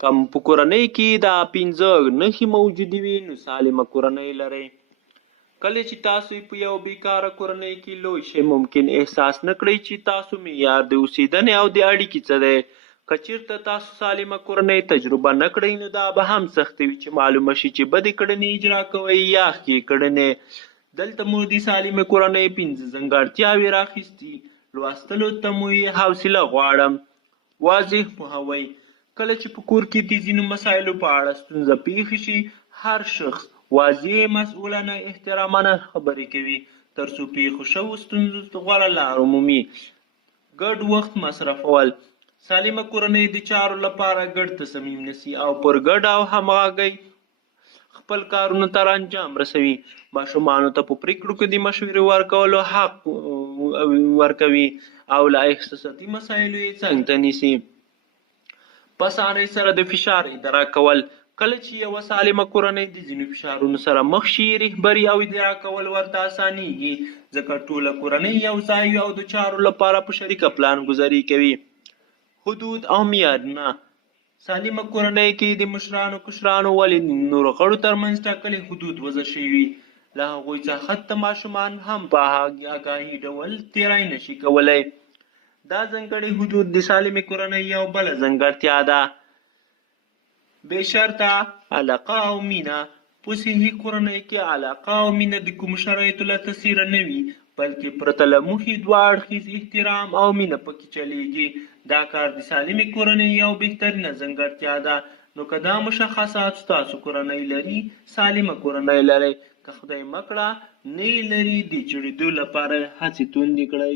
که په کورنۍ کې دا 5 نښې موجودې وي نو سالمه کورنۍ لرئ. کله چې تاسو په یو بیکاره کورنۍ کې لوی شی ممکن احساس نه کړئ چې تاسو معیار د اوسېدنې او د اړیکې څه دی. که چېرته تاسو سالمه کورنۍ تجربه نه کړئ نو دا به هم سخت وي چې معلومه شي چې بدې کړنې اجرا کوئ یا ښې کړنې. دلته مو د سالمې کورنۍ 5 ځانګړتیاوې راخیستي. لوستلو ته مو یې حوصله غواړم. واضح پوهوئ. کله چې په کور کې د ځینو مسایلو په اړه ستونزه پیښه شي هر شخص واضح مسؤلانه احترامانه خبرې کوي ترڅو پیښو شوو ستونزو غوره لار ومومي. ګډ وخت مصرفول. سالمه کورنۍ د چارو لپاره ګډ تصمیم نیسي او پر ګډ او همغږۍ خپل کارونو تر انجام رسوي. ماشومانو ته په پریکړو کې د مشورې ورکولو حق ورکوي او له احساساتي مسایلو یې څنګ ته نیسي. په اسانۍ سره د فشار اداره کول. کله چې یوه سالمه کورنۍ د ځینو فشارونو سره مخ شي رهبري او اداره کول ورته اسانېږي ځکه ټوله کورنۍ یو ځای او د چارو لپاره په شریکه پلان ګذاري کوي. حدود او معیارونه. سالمه کورنۍ کې د مشرانو کشرانو ولې د نورو غړو ترمنځ ټاکلي حدود وضع شوي. له هغوی څخه حتی ماشومان هم په آګاهي ډول تېری نشي کولی. دا ځانګړي حدود د سالمې کورنۍ یو بله ځانګړتیا ده. بې شرطه علاقه او مینه. په صحي کورنۍ کې علاقه او مینه د کومو شرایطو له تاثیره نه وي بلکې پرته له موخې دوه اړخیز احترام او مینه پکې چلیږي. دا کار د سالمې کورنۍ یو بهترینه ځانګړتیا ده. نو که دا مشخصات ستاسو کورنۍ لري سالمه کورنۍ لرئ. که خدای مکړه نه یې لري د جوړېدو لپاره هڅې توندې کړئ.